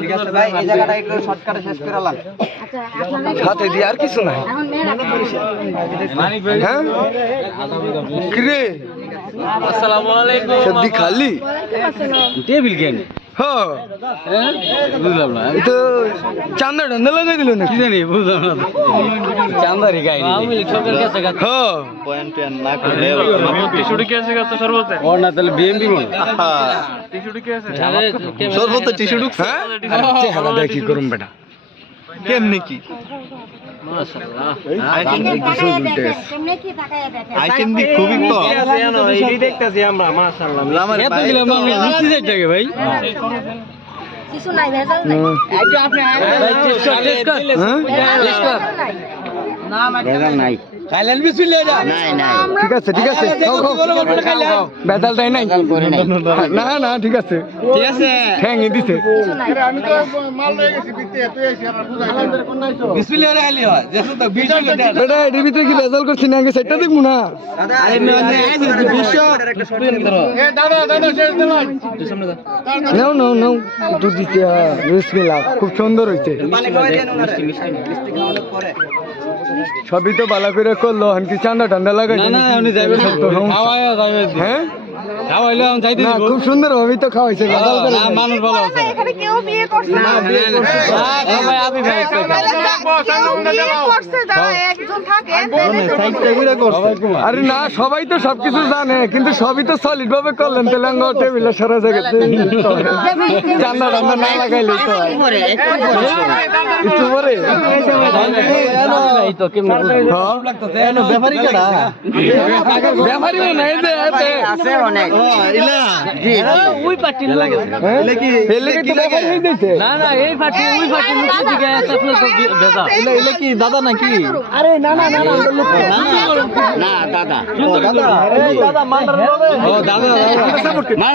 ঠিক আছে ভাই, এই জায়গাটা একটু শর্টকাটে শেষ করলাম। হাতে দিয়ে আর কিছু নাই। হ্যাঁ কিরে আসসালামু আলাইকুম। সবজি খালি টেবিল কেন? হ্যাঁ বুঝলাম না। এই তো চান্দা টান্দা লাগাই দিল না কি জানি বুঝলাম না। চান্দারি গাই আমি সরকার কাছে গেছে। হ্যাঁ পয়েন্ট টয়েন্ট না করলে টিস্যুটি কি আছে কত সর্বতে? ওর না তাহলে বিএমপি বল। টিস্যুটি কি আছে? সর্বত টিস্যু ঢুকছে। হ্যাঁ চেহারা দেখি করুন বেটা কেমনে কি মাশাআল্লাহ। আইটেম দি খুবই কম। এই দেখতেছি আমরা মাশাআল্লাহ। আমার এত দিলাম আমি মিষ্টি যাই থাকে ভাই। কিছু নাই ভেজাল নাই একটু আপনি ভাই টেস্ট কর। টেস্ট কর। ভেজাল নাই। খাইলেন বিসমিল্লাহ যা। নাই নাই। ঠিক আছে ঠিক আছে খাও খাও বেদাল দেয় নাই না না ঠিক আছে ঠিক আছে। ঠ্যাঙে দিছে কিছু নাই বিসমিল্লাহ খাইলি হয়। যেন তো 20 মিনিট দেন। বেটা এর ভিতরে কি বেজাল করছি না আগে সেটা দেখবো না আরে মেয়ে আছে 20 একটা শর্ট নাও নাও নাও একটু দিতে বিসমিল্লাহ খুব সুন্দর হয়েছে মানে কয় দেন ওনারে মিষ্টি খাওয়ানোর পরে সবই তো বালা করে করলো কি চান্দা টান্ডা লাগাই না না উনি যাবে সব তো। খাওয়ায়া যাবে। হ্যাঁ খাওয়াইলে আমি যাইতে না দিব। খুব সুন্দর ভাবেই তো খাওয়াইছে বেজাল করে না মানুষ ভালো আছে। এখানে কেউ বিয়ে করছে না বিয়ে করছে। ভাই আপনি ভাই বিয়ে করছে যারা একজন থাকে আরে না সবাই তো সবকিছু জানে কিন্তু সবই তো সলিড ভাবে করলেন তেলেঙ্গ টেবিলে সারা জায়গাতে চান্দা টান্দা না লাগাইলে তো হয়। একটু পরে এই তো কেমন হ্যাঁ ব্যাপারই কেডা? ব্যাপারীও নাই যে এতে আছে অনেক। ওই পার্টি লাগে। এলে কি ব্যাপারী হয়ে যাইছে না না এই পার্টি ওই পার্টি মুখ দিকে আসলে তো বেজা। এলে কি দাদা নাকি? আরে না না না না না দাদা। দাদা ও দাদা মাল